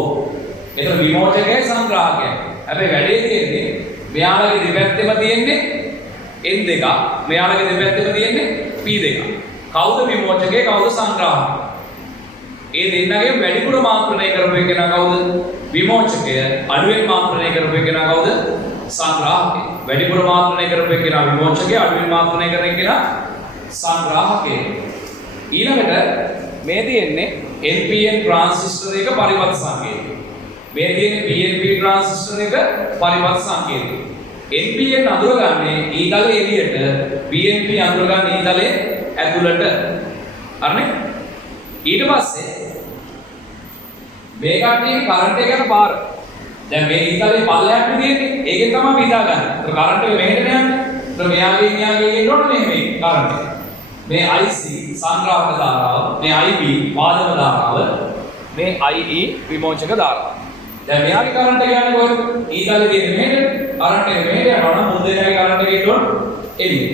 ඒතර විමෝචකයයි සංග්‍රාහකයයි. හැබැයි වැඩේ තියෙන්නේ මෙයාලගේ දෙපැත්තෙම තියෙන්නේ N දෙකක්. මෙයාලගේ දෙපැත්තෙම තියෙන්නේ P දෙකක්. කවුද විමෝචකය කවුද සංග්‍රාහකය? ඒ දෙන්නගේ වැඩිපුර මාත්‍රණය කරපු එකනා කවුද? විමෝචකය. අඩුවෙන් මාත්‍රණය කරපු එකනා කවුද? සංග්‍රාහකය. වැඩිපුර මාත්‍රණය කරපු එකනා විමෝචකය, අඩුවෙන් මාත්‍රණය කරන එකනා සංග්‍රාහකය. ඊළඟට මේ තියෙන්නේ NPN ට්‍රාන්සිස්ටර් එක පරිපථ සංකේතය. මේ තියෙන්නේ PNP ට්‍රාන්සිස්ටර් එක පරිපථ සංකේතය. NPN අඳුරගන්නේ ඊතලයේ එළියට, PNP අඳුරගන්නේ ඊතලයේ ඇතුළට. හරිනේ? ඊට පස්සේ මේ කට්ටියගේ කරන්ට් එක යන පාර. දැන් මේ ඊතලයේ පල්ලයක් තියෙන්නේ. ඒකෙන් තමයි අපි හිතාගන්නේ. ඒක කරන්ට් එක මෙහෙට යන්නේ. ඒක මෙයාගේ එන්නෝනේ මේ කරන්ට් එක. මේ IC සංග්‍රාහක ධාරාව, මේ IB වාදක ධාරාව, මේ IE විමෝචක ධාරාව. දැන් මෙයාගේ කරන්ට් එක යන්නේ කොහෙද? ඊතලයේ තියෙන මෙහෙට. කරන්ට් එක මෙහෙට යනවා නම් මුද්දේගේ කරන්ට් එක එන්නෝන එළිය.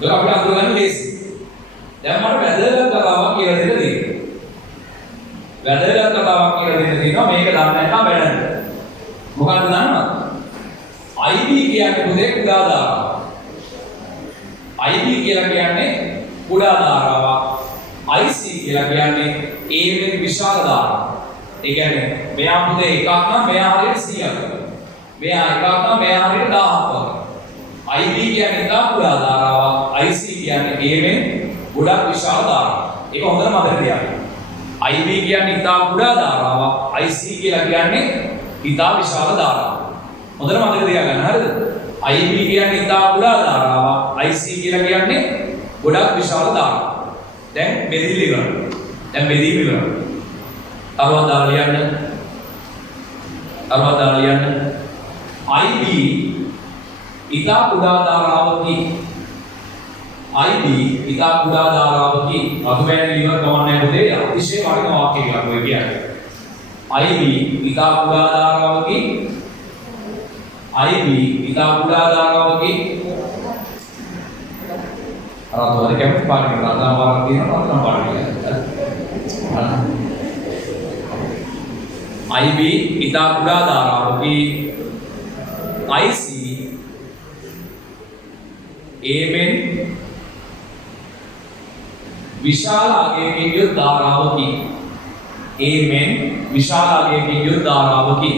ඒක අපිට අඳුරගන්න ලේසි. දැන් මට වැදගත් කතාවක් කියලා දෙන්න තියෙනවා. වැදගත් කතාවක් කියලා දෙන්න තියෙනවා. මේක දන්නේ නැත්නම් වැඩක්. මොකක්ද දන්නවද? IB කියන්නේ පුතේ කුඩා ධාරාව. IB කියලා කියන්නේ කුඩා ධාරාවක්. IC කියලා කියන්නේ A වෙන විශාල ධාරාවක්. ඒ කියන්නේ මෙයා පුතේ එකක් නම් මෙයා හරියට 100ක්. මෙයා එකක් නම් මෙයා හරියට 1000ක් වගේ. IB කියන්නේ ඉතා කුඩා ධාරාවක්. IC කියන්නේ A වෙන ගොඩක් විශාල ධාරාවක්. ඒක හොඳට මතක තියාගන්න. IB කියන්නේ ඉතා කුඩා ධාරාවක්. IC කියලා කියන්නේ ඉතා විශාල ධාරාවක්. හොඳට මතක තියාගන්න. හරිද? IB කියන්නේ ඉතා කුඩා ධාරාවක්. IC කියලා කියන්නේ ගොඩක් විශාල ධාරාවක්. දැන් බෙදිලි කරනවා. දැන් බෙදීම ඉවරයි. අරවා දාලා ලියන්න. IB ඉතා කුඩා ධාරාවකි. IB ඉතා කුඩා ධාරාවකි. අතුමැන ලියව කවන්නේ පුතේ අතිශය වටිනා වාක්‍යයක් ඔය කියන්නේ. IB ඉතා කුඩා ධාරාවකි. IB ඉතා කුඩා ධාරාවකි. අරතෝරේ කැමති පාඩම රාදා වාරක් තියෙනවා රාදා පාඩම. IB ඉතා කුඩා ධාරාවකි. IC A මෙන් විශාල අගයකින් යුත් ධාරාවකි. A මෙන් විශාල අගයකින් යුත් ධාරාවකි.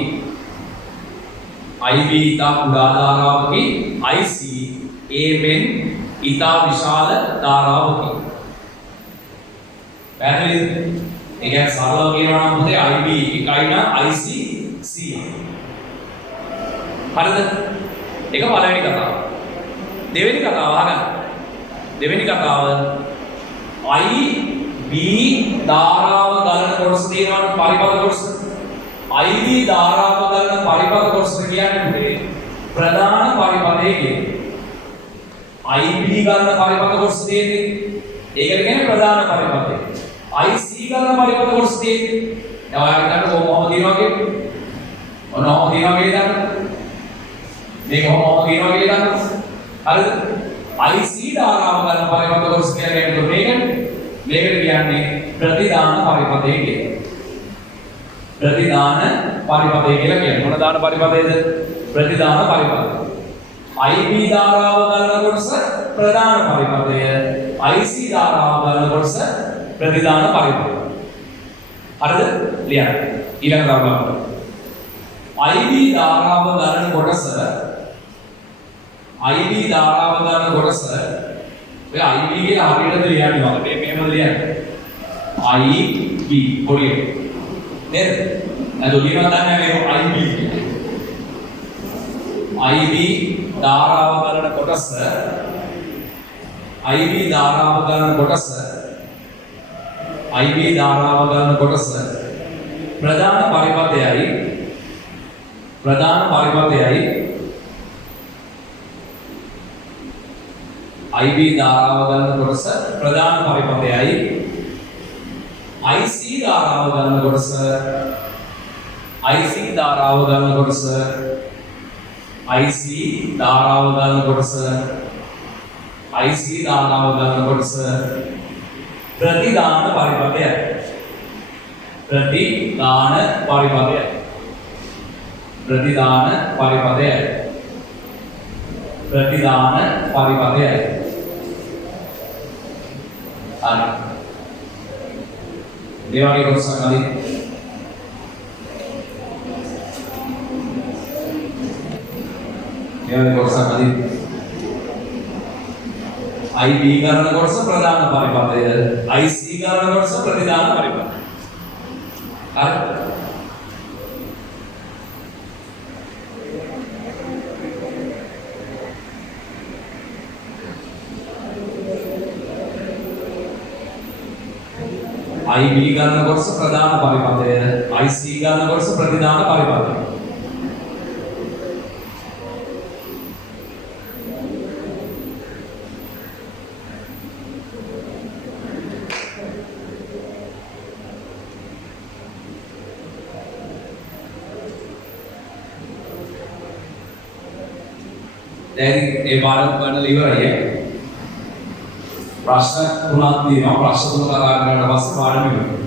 IB ඉතා කුඩා ධාරාවකි. IC A මෙන් ඉතා විශාල ධාරාවකි. පැහැදිලිද? ඒ කියන්නේ සරලව කියනවා නම් මොකද IB එකයි නම් IC 100. හරිද? ඒක පළවෙනි කතාව. දෙවෙනි කතාව අහගන්න. දෙවෙනි කතාව IB ධාරාව ගලන කොටස තියෙනවනේ පරිපථ කොටස. IB ධාරාව ගලන පරිපථ කොටස කියන්නේ ප්‍රධාන පරිපථයේ කියන්නේ. IB ගලන පරිපථ කොටස තියෙන්නේ. ඒකට කියන්නේ ප්‍රධාන පරිපථය. IC ගලන පරිපථ කොටස තියෙන්නේ. දැන් ඔයාලට ගන්න කොහොමද දිනවා කියන්නේ? ඔනෝම දිනවා කියන්නේ දන්න. මේක කොහොමද දිනවා කියන්නේ දන්න. හරිද? IC ධාරාව ගලන පරිපථ කොටස කියන්නේ මේකට කියන්නේ ප්‍රතිදාන පරිපථය කියලා. ප්‍රතිදාන පරිපථය කියලා කියන්නේ මොන දාන පරිපථයද? ප්‍රතිදාන පරිපථය. IB ධාරාව ගන්න කොටස ප්‍රධාන පරිපථය. IC ධාරාව ගන්න කොටස ප්‍රතිදාන පරිපථය. හරිද? ලියන්න. ඊළඟ ගාව. IB ධාරාව ගන්න කොටස IB ධාරාව ගන්න කොටස ඔය IB කියලා හරියට ලියන්නේ මම මෙහෙම ලියන්නේ. IB පොඩි නේද? නේද ලියනවා දන්නේ මේ IB IB ධාරාව ගන්න කොටස IB ධාරාව ගන්න කොටස IB ධාරාව ගන්න කොටස ප්‍රධාන පරිපථයයි IB ධාරාව ගන්න කොටස ප්‍රධාන පරිපථයයි IC ධාරාව ගන්න කොටස IC ධාරාව ගන්න කොටස IC ධාරාව ගන්න කොටස IC ධාරාව ගන්න කොටස ප්‍රතිදාන පරිපථයයි. ප්‍රතිදාන පරිපථයයි. ප්‍රතිදාන පරිපථයයි. ප්‍රතිදාන පරිපථයයි. හරි. දේවාගේ කොටසක් අදින්. දේවාගේ කොටසක් අදින්. IB ගණන කොටස ප්‍රධාන පරිපථය. IC ගණන කොටස ප්‍රතිදාන පරිපථය. හරි. IB ගණන කොටස ප්‍රධාන පරිපථය. IC ගණන කොටස ප්‍රතිදාන පරිපථය. දැන් මේ පාඩම කරන්න ඉවරයි. ප්‍රශ්න තුනක් තියෙනවා. ප්‍රශ්න තුන කතා කරලා පස්සේ පාඩම ඉවරයි.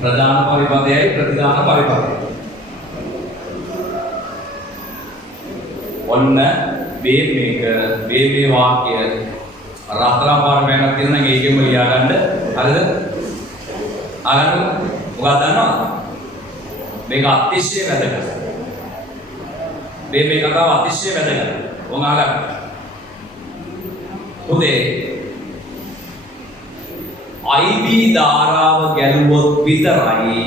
ප්‍රධාන පරිපථයයි ප්‍රතිදාන පරිපථයයි. ඔන්න මේ වාක්‍ය රත්තරන් පාර පෑනක් තියෙනවා නම් ඒකෙම ලියා ගන්න. හරිද? අහන්න මොකක්ද දන්නවද? මේක අතිශය වැදගත්. මේ කතාව අතිශය වැදගත්. ඔන්න අහගන්න. උදේ IB ධාරාව ගැලුවොත් විතරයි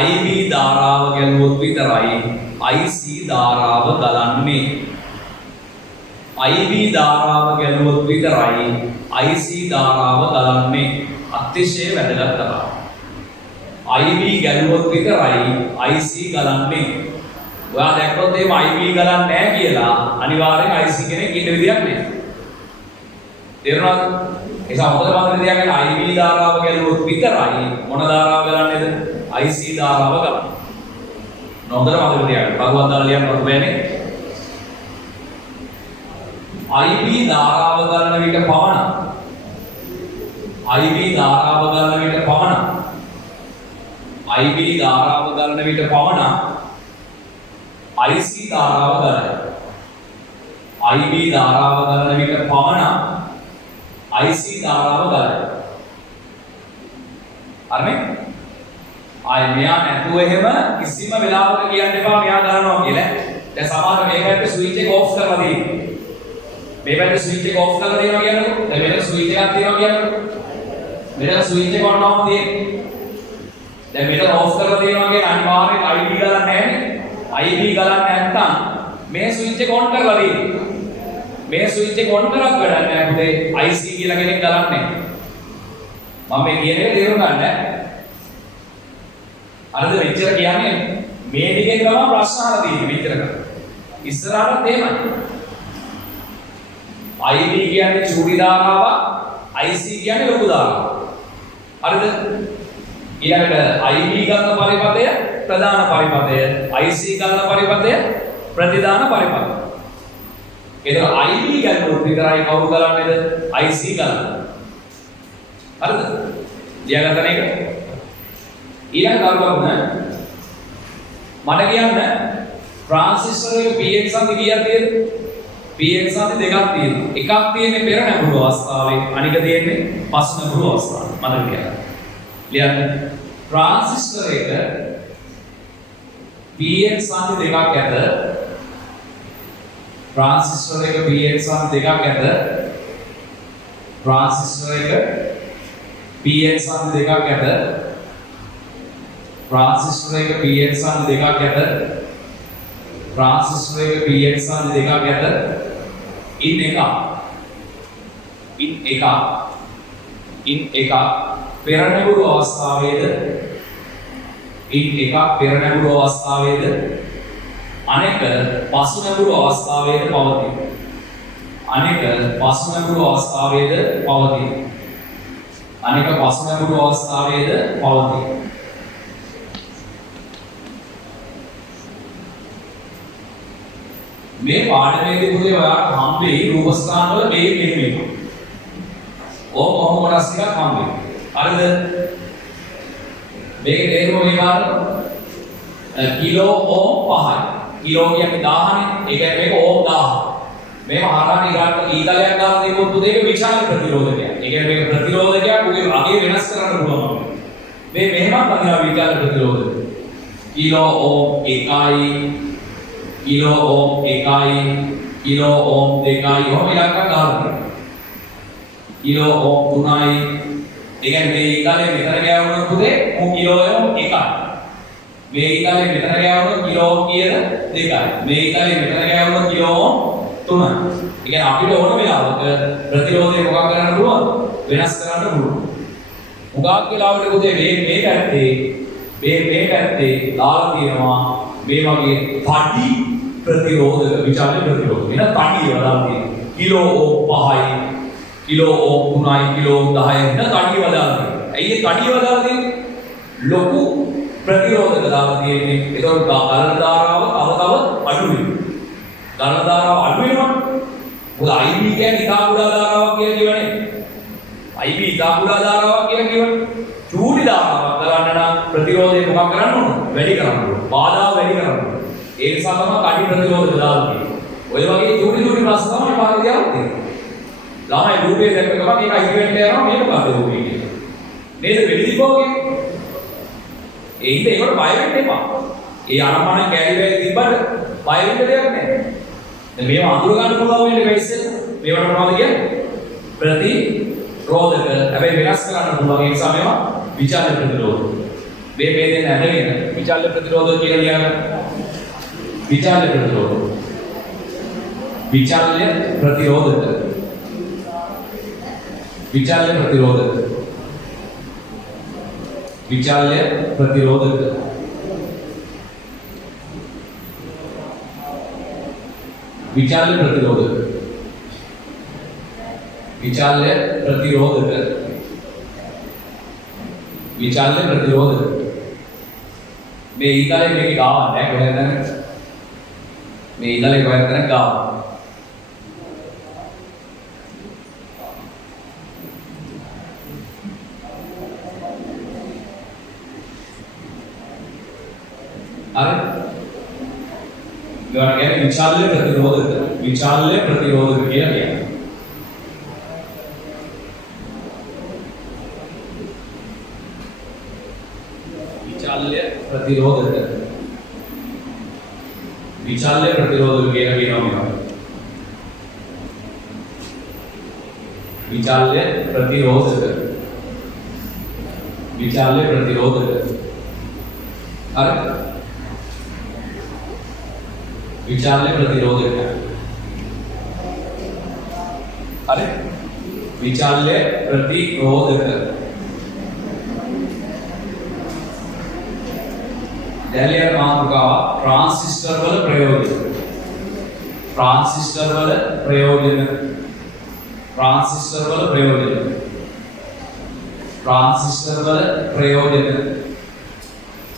IB ධාරාව ගැලුවොත් විතරයි IC ධාරාව ගලන්නේ. IB ධාරාව ගැලුවොත් විතරයි IC ධාරාව ගලන්නේ. අතිශය වැදගත් කතාවක්. IB ගැලුවොත් විතරයි IC ගලන්නේ. ඔයා දැක්කොත් එහෙම IB ගලන්නේ නැහැ කියලා අනිවාර්යෙන් IC කෙනෙක් ඉන්න විදියක් නෑ. තේරුණාද? ඒක හොඳට මතක තියාගන්න. IB ධාරාව ගැලුවොත් විතරයි මොන ධාරාව ගලන්නේද? IC ධාරාව ගලන්නේ. හොඳට මතක තියාගන්න. භගවත් දාලා ලියන්න බෑනේ. IB ධාරාව ගලන විට පමණ IB ධාරාව ගලන විට පමණ IB ධාරාව ගලන විට පමණ IC ධාරාව ගලයි. IB ධාරාව ගලන විට පමණ IC ධාරාව ගලයි. හරිනේ? ආයේ මෙයා නැතුව එහෙම කිසිම වෙලාවක කියන්න එපා මෙයා ගලනවා කියලා. දැන් සමහර මේ පැත්තේ ස්විච් එක ඕෆ් කරලා තියෙනවා. මේ පැත්තේ ස්විච් එක ඕෆ් කරලා තියෙනවා කියන්නකො. දැන් මෙතන ස්විච් එකක් තියෙනවා කියන්නකො. මෙතන ස්විච් එක ඔන් ඔෆ් තියෙන්නේ. දැන් මෙතන ඕෆ් කරලා තියෙනවා කියන්නේ අනිවාර්යෙන් IB ගලන්නේ නැහැනේ. IB ගලන්නේ නැත්නම් මේ ස්විච් එක ඔන් කරලා තියෙන්නේ. මේ ස්විච් එක ඔන් කරක් වැඩක් නැහැ පුතේ. IC කියලා කෙනෙක් ගලන්නේ. මම මේ කියන එක තේරුම් ගන්න. අරද මෙච්චර කියන්නේ මේ ටිකෙන් තමයි ප්‍රශ්න අහලා තියෙන්නේ මෙච්චර කරා. ඉස්සරහට තේමයි. IB කියන්නේ චූටි ධාරාවක්, IC කියන්නේ ලොකු ධාරාවක්. හරිද? ඊළඟට IB ගන්න පරිපථය ප්‍රධාන පරිපථය, IC ගලන පරිපථය ප්‍රතිදාන පරිපථය. ඒතර IB ගලනොත් විතරයි කවුරු ගලන්නේද? IC ගලන. හරිද? ලියාගන්න එක. ඊළඟ කරුණ මට කියන්න ට්‍රාන්සිස්ටර් එක PN සංදි කීයක් තියෙද? PN සංදි දෙකක් තියෙනවා. එකක් තියෙන්නේ පෙර නැඹුරු අවස්ථාවේ, අනික තියෙන්නේ පසු නැඹුරු අවස්ථාවේ. මතක තියාගන්න. ලියන්න. ට්‍රාන්සිස්ටර් එක PN සංදි දෙකක් ඇත. ට්‍රාන්සිස්ටර් එක PN සංදි දෙකක් ඇත. ට්‍රාන්සිස්ටර් එක PN සංදි දෙකක් ඇත. ट्रांसिस्टर එක PN සංදි දෙකක් ඇත. ट्रांसिस्टर එක PN සංදි දෙකක් ඇත. in එකක් පෙර නැඹුරු අවස්ථාවේද අනෙක පසු නැඹුරු අවස්ථාවේද පවතී. මේ පාඩමේදී පුතේ ඔයාලට හම්බෙයි රූපස්ථාන වල මේ මෙහෙම එකක්. ඕක කොහොම කොටස් ටිකක් හම්බෙයි. හරිද? මේකේ තේරුම මේ ගන්න කිලෝ ඕම් 5යි. කිලෝ කියන්නේ 1000නේ. ඒ කියන්නේ මේක ඕම් 1000. මේව හරහා ඊගාට ඊතලයක් ගන්න දෙකොත් පුතේ ඒක විශාල ප්‍රතිරෝධකයක්. ඒ කියන්නේ මේක ප්‍රතිරෝධකයක් උගේ අගේ වෙනස් කරන්න පුළුවන්. මේ මෙහෙමත් අදිනවා විශාල ප්‍රතිරෝධක. කිලෝ ඕම් 1යි किलो ओम 1යි किलो ओम 2යි ඔහොම ඉලක්ක ගන්නවා. Kilo ohm 3යි. ඒ කියන්නේ මේ ඊගාලේ මෙතන ගෑවුනොත් පුතේ මු කිලෝ ඕම් 1යි. මේ ඊගාලේ මෙතන ගෑවුනොත් කිලෝ ඕම් කීයද? 2යි. මේ ඊගාලේ මෙතන ගෑවුනොත් කිලෝ ඕම් 3යි. ඒ කියන්නේ අපිට ඕන වෙලාවක ප්‍රතිරෝධය මොකක් කරන්න පුළුවන්? වෙනස් කරන්න පුළුවන්. මොකක් වෙලාවට පුතේ මේ පැත්තේ දාලා තියෙනවා මේ වගේ පටි प्रतिरोधक विचार प्रतिरोधक इना ताटी वाला किलो ओम 5යි किलो ओम 3යි किलो ओम 10යි इना ताटी वाला ये ताटी वाला ලොකු ප්‍රතිරෝධක දාලා තියෙන්නේ. ඒතකොට ගලන ධාරාව තව අඩු වෙනවා. ගලන ධාරාව අඩු වෙනවා. මොකද IB කියන්නේ ඉතා කුඩා ධාරාවක් කියලා කියවනේ. IB ඉතා කුඩා ධාරාවක් කියලා කියවනේ. චූටි ධාරාවක් ගලන්න නම් ප්‍රතිරෝධය මොකක් කරන්න ඕන? වැඩි කරන්න ඕන. බාධා වැඩි කරන්න ඕන. ඒ නිසා තමයි කඩි ප්‍රතිරෝධක දාලා තියෙන්නේ. ඔය වගේ චූටි ප්‍රශ්න තමයි පාරේ දාලා තියෙන්නේ. ළමයි රූපේ දැක්ක ගමන් මේක ඉවෙන්ට් යනවා මේක මොකද රූපේ කියන්නේ. නේද වෙඩි දීපෝගේ? ඒ ඉතින් ඒකට බය වෙන්න එපා. ඒ අරමණ කැරි වෙයි තිබ්බට බය වෙන්න දෙයක් නැහැ. දැන් මේව අඳුර ගන්න පුළුවන් වෙන්නේ වෙයිසෙල්. මේවට මොනවද කියන්නේ? ප්‍රතිරෝධක. හැබැයි වෙනස් කරන්න පුළුවන් ඒ නිසා මේවා විචාල්‍ය ප්‍රතිරෝධක. මේ දෙන්න ඇදගෙන විචාල්‍ය ප්‍රතිරෝධක කියලා ලියන්න. विचाल्य प्रतिरोधक विचाल्य प्रतिरोधक विचाल्य प्रतिरोधक विचाल्य प्रतिरोधक विचाल्य प्रतिरोधक विचाल्य प्रतिरोधक विचाल्य प्रतिरोधक මේ ඊතලේ මේක ගාවන්න නැහැ කොහෙන්ද මේ ඊතලේ කොහෙන්ද ගාව अरे गौर करें विचाल्य प्रतिरोधक කියලා කියන්නේ विचाल्य प्रतिरोधक කියලා කියනවා. विचाल्य प्रतिरोधक अरे विचाल्य प्रतिरोधक अरे विचाल्य प्रतिरोधक දැලියර මාතෘකාව ट्रांसिस्टर වල ප්‍රයෝජන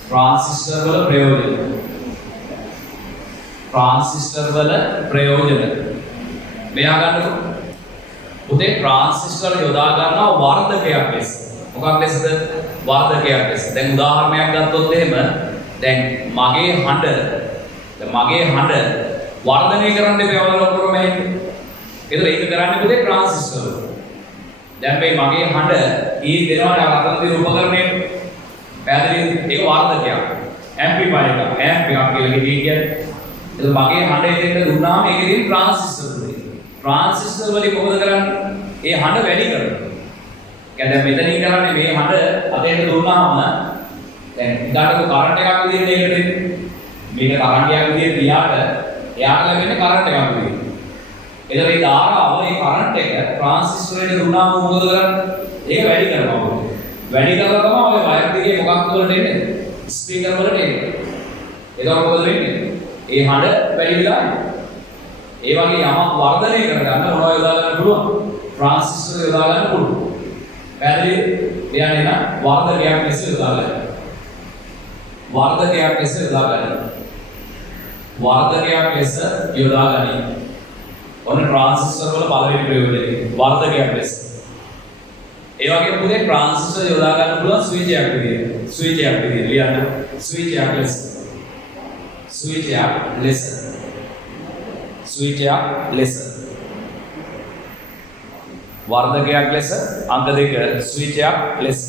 ट्रांसिस्टर वल प्रयोजन ट्रांसिस्टर वल प्रयोजन මෙයා ගන්නකො උදේ ट्रांसिस्टर යොදා ගන්නවා වර්ධකයක් ලෙස මොකක් ලෙසද වර්ධකයක් ලෙස දැන් උදාහරණයක් ගත්තොත් එහෙම දැන් මගේ හඬ වර්ධනය කරන්න බැවල ඔක්කොම එහෙම ඒතර ඒක කරන්නේ උදේ ट्रांसिस्टर දැන් මේ මගේ හඬ ඊ දෙනවාට අතන තියෙන උපකරණයට පැහැදිලිද ඒක වර්ධකයක් ඇම්ප්ලිෆයර් එකක් කියලා කියන්නේ එතකොට මගේ හඬ දෙන්න දුන්නාම ඒකේ තියෙන ट्रांसिस्टर වලින් මොකද කරන්නේ? ඒ හඬ වැඩි කරනවා. කියන්නේ මෙතනින් කරන්නේ මේ හඬ අතෙන් දුන්නාම දැන් ඉදාටක කරන්ට් එකක් විදිහට ඒකට දෙන්නේ. මේක කරන්ට් එකක් විදිහට ගියාට එයාට ලැබෙන්නේ කරන්ට් එකක් විදිහට. එතකොට මේ ධාරාව මේ කරන්ට් එක ट्रांसिस्टर එකට දුන්නාම මොකද කරන්නේ? ඒක වැඩි කරනවා. වැඩි කරලා තමයි ඔය වයර් දෙකේ මොකක්ද වලට එන්නේ? ස්පීකර් වලට එන්නේ. එතකොට මොකද වෙන්නේ? ඒ හඬ වැඩි වෙලා ඒ වගේ යමක් වර්ධනය කරගන්න මොනවද යොදා ගන්න පුළුවන්? ट्रांसिस्टर යොදා ගන්න පුළුවන්. පැහැදිලිද? එයානේ නා වර්ධකයක් ලෙස යොදා ගන්න. වර්ධකයක් ලෙස යොදා ගන්න. වර්ධකයක් ලෙස යොදා ගන්න. ඔන්න ट्रांसिस्टर වල පළවෙනි ප්‍රයෝජනය වර්ධකයක් ලෙස. ඒ වගේම පුතේ ट्रांसिस्टर යොදා ගන්න පුළුවන් ස්විච් එකක් විදියට. ස්විච් එකක් විදියට ලියන්න. ස්විච් එකක් ලෙස. ස්විච් එකක් ලෙස. ස්විචයක් ලෙස වර්ධකයක් ලෙස අංක දෙක ස්විචයක් ලෙස